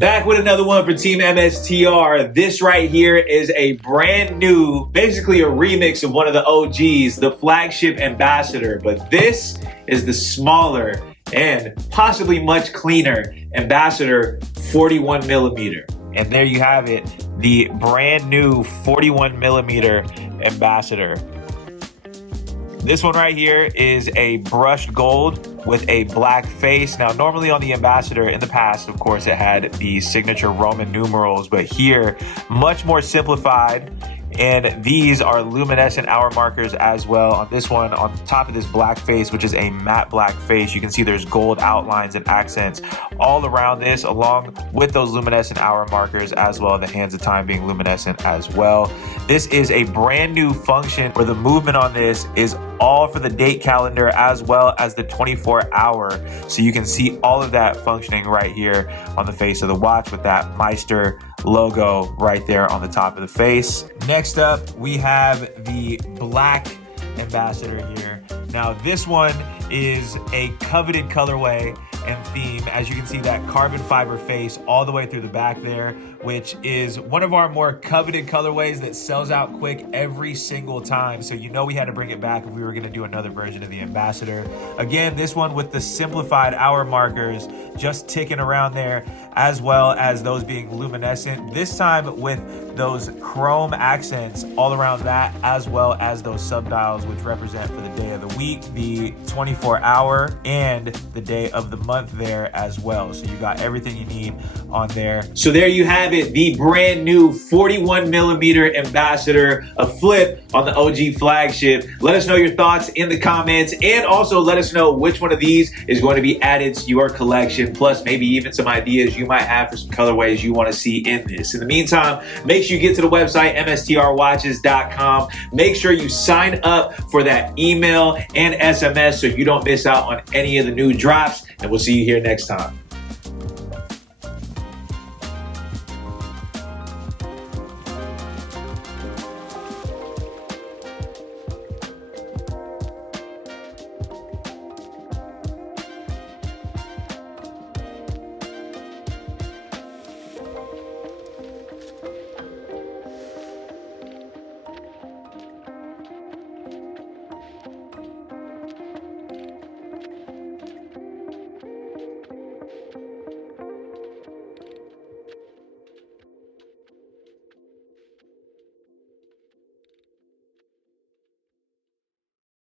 Back with another one for Team MSTR. This right here is a brand new, basically a remix of one of the OGs, the flagship Ambassador. But this is the smaller and possibly much cleaner Ambassador 41 millimeter. And there you have it, the brand new 41 millimeter Ambassador. This one right here is a brushed gold with a black face. Now, normally on the Ambassador in the past, of course, it had the signature Roman numerals, but here, much more simplified. And these are luminescent hour markers as well. On this one, on top of this black face, which is a matte black face, you can see there's gold outlines and accents all around this, along with those luminescent hour markers as well, the hands of time being luminescent as well. This is a brand new function where the movement on this is all for the date calendar as well as the 24-hour. So you can see all of that functioning right here on the face of the watch with that Meister logo right there on the top of the face. Next up, we have the black Ambassador here. Now this one is a coveted colorway and theme. As you can see, that carbon fiber face all the way through the back there, which is one of our more coveted colorways that sells out quick every single time. So you know we had to bring it back if we were going to do another version of the Ambassador. Again, this one with the simplified hour markers just ticking around there, as well as those being luminescent. This time with those chrome accents all around that, as well as those subdials, which represent for the day of the week, the 24-hour, and the day of the month there as well. So you got everything you need on there. So there you have it, the brand new 41 millimeter Ambassador, a flip on the OG flagship. Let us know your thoughts in the comments, and also let us know which one of these is going to be added to your collection, plus maybe even some ideas you might have for some colorways you want to see in this. In the meantime, make sure you get to the website mstrwatches.com. Make sure you sign up for that email and SMS so you don't miss out on any of the new drops, and we'll see you here next time.